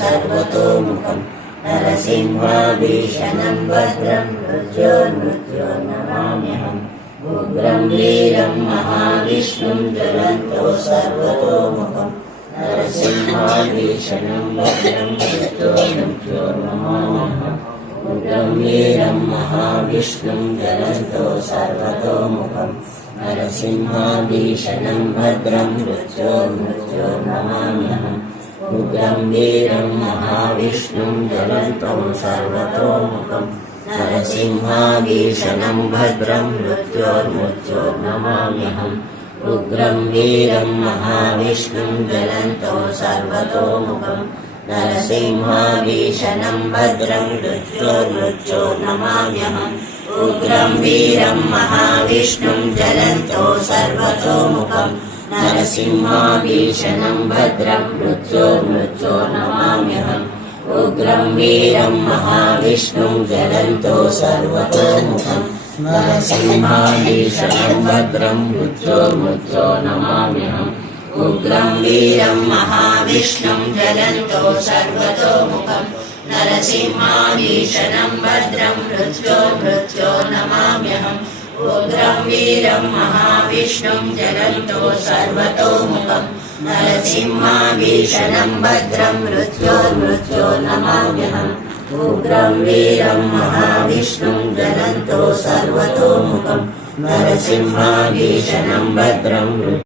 सर्वतोमुखम् नरसिंहाभीषणं भद्रं मृत्योर्मृत्योर्नमाम्यहम् उग्रं वीरं महाविष्णुं ज्वलन्तो सर्वतोमुखम् नरसिंहाभीषणं भद्रं मृत्योर्मृत्योर्नमाम्यहम् उग्रं वीरं महाविष्णुं ज्वलन्तो सर्वतोमुखम् नरसिंहाभीषणं भद्रं मृत्योर्मृत्योर्नमाम्यहम् उग्रं वीरं महाविष्णुं ज्वलन्तं सर्वतोमुखम् नरसिंहाभीषणं भद्रं मृत्योर्मृत्योर्नमाम्यहम् उग्रं वीरं महाविष्णुं ज्वलन्तं सर्वतोमुखम् नरसिंहाभीषणं भद्रं मृत्योर्मृत्योर्नमाम्यहम् उग्रं वीरं महाविष्णुं ज्वलन्तो सर्वतोमुखम् नरसिंहाभीषणं भद्रं मृत्योर्मृत्योर्नमाम्यहम् उग्रं वीरं महाविष्णुं ज्वलन्तो सर्वतोमुखम् नरसिंहाभीषणं भद्रं मृत्योर्मृत्योर्नमाम्यहम् उग्रं वीरं महाविष्णुं ज्वलन्तो सर्वतोमुखम् नरसिंहाभीषणं भद्रं मृत्योर्मृत्योर्नमाम्यहम् उग्रं वीरं महाविष्णुं ज्वलन्तो सर्वतोमुखम् नरसिंहाभीषणं भद्रं मृत्योर्मृत्योर्नमाम्यहम् उग्रं वीरं महाविष्णुं ज्वलन्तो सर्वतोमुखम् नरसिंहाभीषणं भद्रं